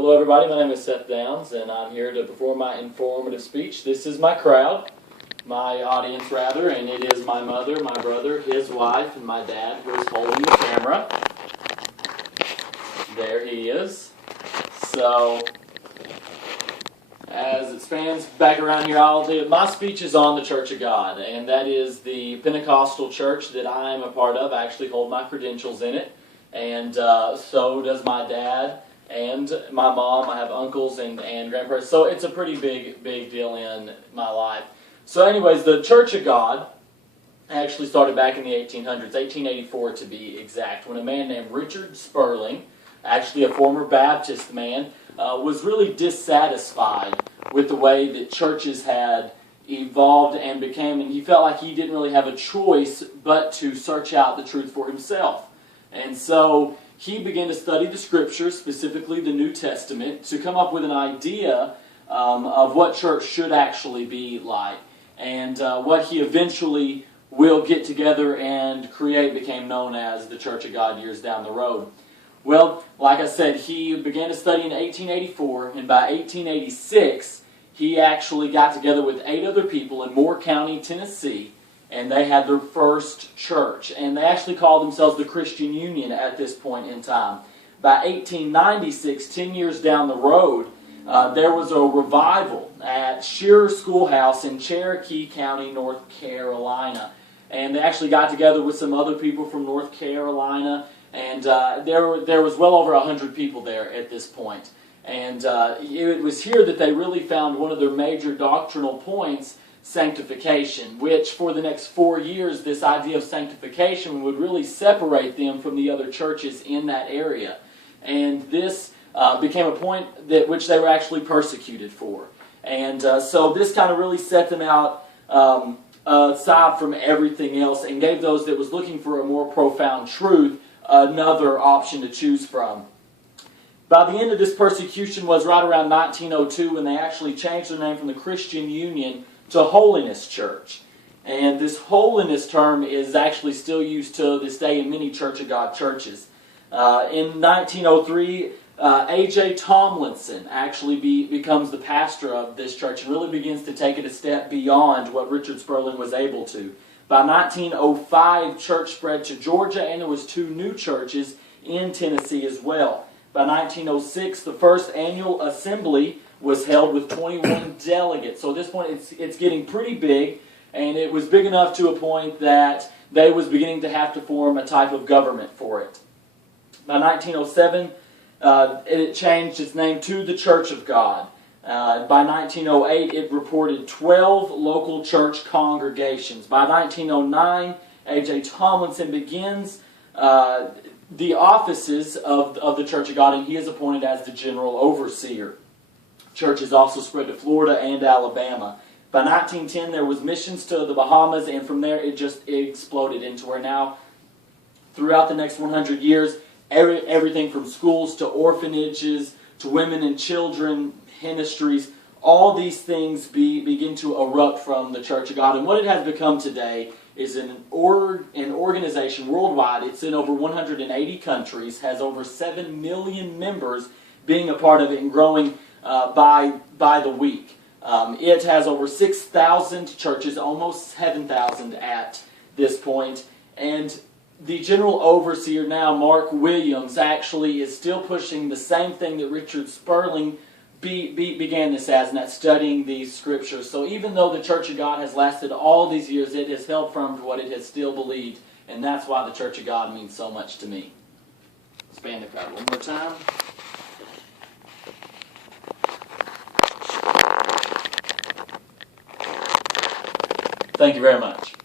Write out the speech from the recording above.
Hello everybody, my name is Seth Downs and I'm here to perform my informative speech. This is my crowd, my audience rather, and it is my mother, my brother, his wife, and my dad who is holding the camera. There he is. So, as it spans back around here, my speech is on the Church of God, and that is the Pentecostal church that I am a part of. I actually hold my credentials in it, and so does my dad and my mom. I have uncles and grandparents, so it's a pretty big deal in my life. So anyways, the Church of God actually started back in the 1800s, 1884 to be exact, when a man named Richard Sperling, actually a former Baptist man, was really dissatisfied with the way that churches had evolved and became, and he felt like he didn't really have a choice but to search out the truth for himself. And so he began to study the Scriptures, specifically the New Testament, to come up with an idea of what church should actually be like. And what he eventually will get together and create became known as the Church of God years down the road. Well, like I said, he began to study in 1884, and by 1886, he actually got together with 8 other people in Moore County, Tennessee, and they had their first church. And they actually called themselves the Christian Union at this point in time. By 1896, 10 years down the road, there was a revival at Shearer Schoolhouse in Cherokee County, North Carolina. And they actually got together with some other people from North Carolina, and there was well over 100 people there at this point. And it was here that they really found one of their major doctrinal points, sanctification, which for the next 4 years, this idea of sanctification would really separate them from the other churches in that area. And this became a point that which they were actually persecuted for. And so this kind of really set them out aside from everything else and gave those that was looking for a more profound truth another option to choose from. By the end of this persecution was right around 1902 when they actually changed their name from the Christian Union to Holiness Church. And this holiness term is actually still used to this day in many Church of God churches. In 1903, A.J. Tomlinson actually becomes the pastor of this church and really begins to take it a step beyond what Richard Sperling was able to. By 1905, church spread to Georgia, and there was 2 new churches in Tennessee as well. By 1906, the first annual assembly was held with 21 delegates. So at this point, it's getting pretty big, and it was big enough to a point that they was beginning to have to form a type of government for it. By 1907, it changed its name to the Church of God. By 1908, it reported 12 local church congregations. By 1909, A.J. Tomlinson begins the offices of the Church of God, and he is appointed as the general overseer. Churches also spread to Florida and Alabama. By 1910, there was missions to the Bahamas, and from there it just exploded into where now, throughout the next 100 years, everything from schools to orphanages to women and children ministries, all these things begin to erupt from the Church of God. And what it has become today is an organization worldwide. It's in over 180 countries, has over 7 million members being a part of it and growing by the week. It has over 6,000 churches, almost 7,000 at this point. And the general overseer now, Mark Williams, actually is still pushing the same thing that Richard Sperling began this as, and that's studying these Scriptures. So even though the Church of God has lasted all these years, it has held firm to what it has still believed, and that's why the Church of God means so much to me. Expand the crowd one more time. Thank you very much.